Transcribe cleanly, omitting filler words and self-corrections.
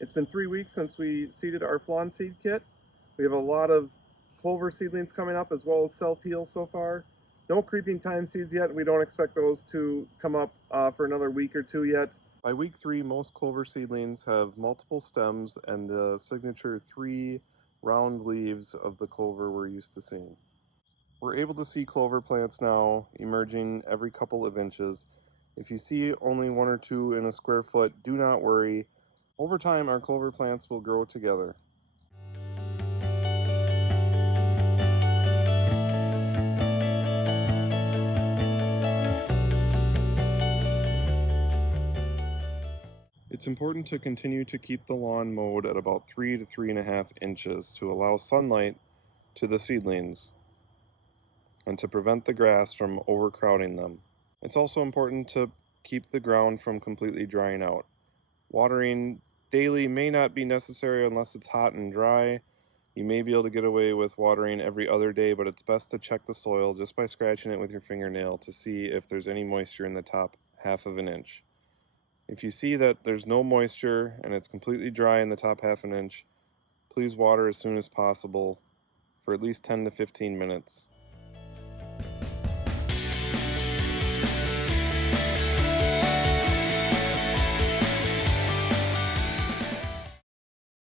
It's been 3 weeks since we seeded our flawn seed kit. We have a lot of clover seedlings coming up as well as self-heal so far. No creeping thyme seeds yet. We don't expect those to come up for another week or two yet. By week 3, most clover seedlings have multiple stems and the signature 3 round leaves of the clover we're used to seeing. We're able to see clover plants now emerging every couple of inches. If you see only 1 or 2 in a square foot, do not worry. Over time, our clover plants will grow together. It's important to continue to keep the lawn mowed at about 3 to 3.5 inches to allow sunlight to the seedlings and to prevent the grass from overcrowding them. It's also important to keep the ground from completely drying out. Watering daily may not be necessary unless it's hot and dry. You may be able to get away with watering every other day, but it's best to check the soil just by scratching it with your fingernail to see if there's any moisture in the top half of an inch. If you see that there's no moisture and it's completely dry in the top half an inch, please water as soon as possible for at least 10 to 15 minutes.